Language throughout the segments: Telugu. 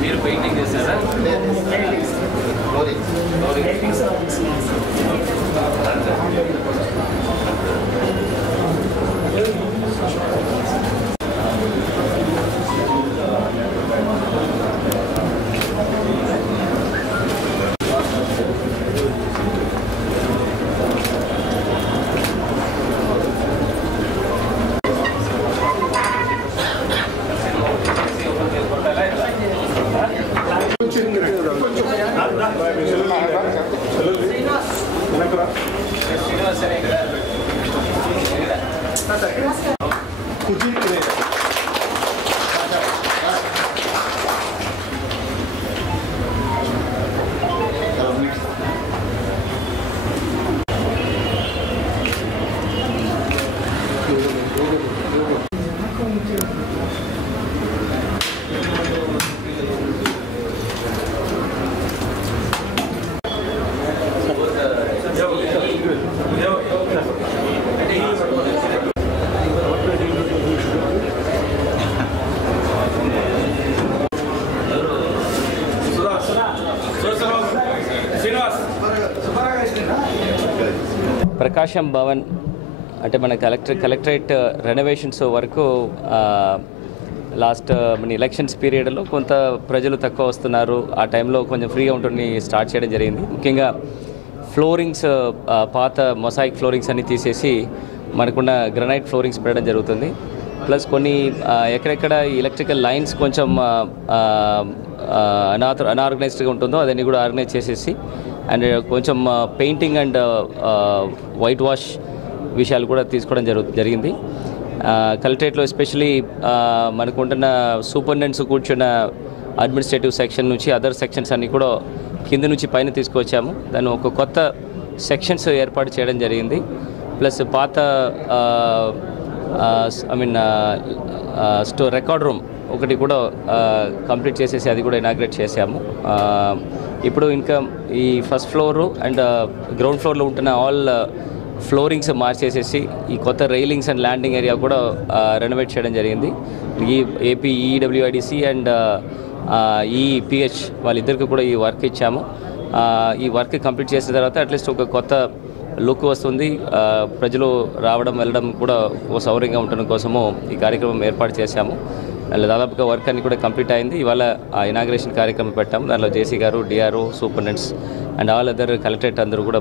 మీరు పెయింటింగ్ చేశారా? ప్రకాశం భవన్ అంటే మన కలెక్టరేట్ రెనోవేషన్స్ వరకు లాస్ట్ మన ఎలక్షన్స్ పీరియడ్లో కొంత ప్రజలు తక్కువ వస్తున్నారు. ఆ టైంలో కొంచెం ఫ్రీగా ఉంటుంది స్టార్ట్ చేయడం జరిగింది. ముఖ్యంగా ఫ్లోరింగ్స్ పాత మొసాయిక్ ఫ్లోరింగ్స్ అన్ని తీసేసి మనకున్న గ్రనైట్ ఫ్లోరింగ్స్ పెట్టడం జరుగుతుంది. ప్లస్ కొన్ని ఎక్కడెక్కడ ఎలక్ట్రికల్ లైన్స్ కొంచెం అనార్గనైజ్డ్గా ఉంటుందో అదన్నీ కూడా ఆర్గనైజ్ చేసేసి అండ్ కొంచెం పెయింటింగ్ అండ్ వైట్ వాష్ విషయాలు కూడా తీసుకోవడం జరిగింది. కలెక్టరేట్లో ఎస్పెషలీ మనకు ఉంటున్న సూపరింటెండెంట్స్ కూర్చున్న అడ్మినిస్ట్రేటివ్ సెక్షన్ నుంచి అదర్ సెక్షన్స్ అన్నీ కూడా కింద నుంచి పైన తీసుకొచ్చాము. దాన్ని ఒక కొత్త సెక్షన్స్ ఏర్పాటు చేయడం జరిగింది. ప్లస్ పాత రికార్డ్ రూమ్ ఒకటి కూడా కంప్లీట్ చేసేసి అది కూడా ఇనాగ్రేట్ చేసాము. ఇప్పుడు ఇంకా ఈ ఫస్ట్ ఫ్లోరు అండ్ గ్రౌండ్ ఫ్లోర్లో ఉంటున్న ఆల్ ఫ్లోరింగ్స్ మార్చేసేసి ఈ కొత్త రైలింగ్స్ అండ్ ల్యాండింగ్ ఏరియా కూడా రెనోవేట్ చేయడం జరిగింది. ఈ ఏపీ ఈడబ్ల్యూఐడిసి అండ్ ఈపిహెచ్ వాళ్ళిద్దరికి కూడా ఈ వర్క్ ఇచ్చాము. ఈ వర్క్ కంప్లీట్ చేసిన తర్వాత అట్లీస్ట్ ఒక కొత్త లుక్ వస్తుంది. ప్రజలు రావడం వెళ్ళడం కూడా సౌకర్యంగా ఉండడం కోసము ఈ కార్యక్రమం ఏర్పాటు చేశాము. దాదాపుగా వర్క్ అన్ని కూడా కంప్లీట్ అయింది. ఇవాళ ఇనాగ్రేషన్ కార్యక్రమం పెట్టాము. దానిలో జేసీ గారు, DRO, superintendents and all other collectorate అందరూ కూడా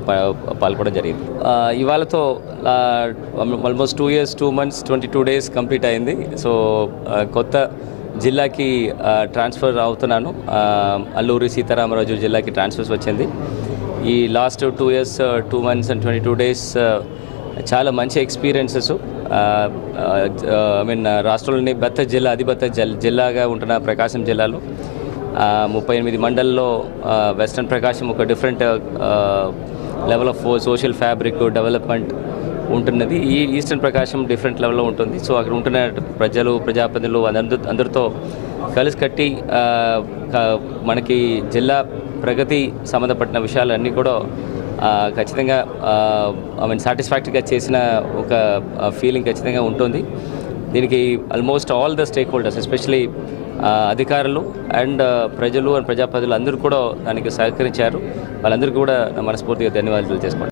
పాల్గొనడం జరిగింది. ఇవాళతో almost 2 years 2 months 22 days complete అయింది. సో కొత్త జిల్లాకి ట్రాన్స్ఫర్ అవుతున్నాను. అల్లూరి సీతారామరాజు జిల్లాకి ట్రాన్స్ఫర్స్ వచ్చింది. ఈ last 2 years 2 months and 22 days చాలా మంచి ఎక్స్పీరియన్సెస్. రాష్ట్రంలోని అతిపెద్ద జిల్లాగా ఉంటున్న ప్రకాశం జిల్లాలో 38 మండల్లో వెస్ట్రన్ ప్రకాశం ఒక different level of social fabric development ఉంటున్నది. ఈ ఈస్టర్న్ ప్రకాశం డిఫరెంట్ లెవెల్లో ఉంటుంది. సో అక్కడ ఉంటున్న ప్రజాప్రతినిధులు అందరితో కలిసి కట్టి మనకి జిల్లా ప్రగతి సంబంధపడిన విషయాలన్నీ కూడా ఖచ్చితంగా సాటిస్ఫాక్టరీగా చేసిన ఒక ఫీలింగ్ ఖచ్చితంగా ఉంటుంది. దీనికి almost all the stake holders especially అధికారులు అండ్ ప్రజలు అండ్ ప్రజాప్రతినిధులు అందరూ కూడా దానికి సహకరించారు. వాళ్ళందరికీ కూడా మనస్ఫూర్తిగా ధన్యవాదాలు చేసుకుంటాను.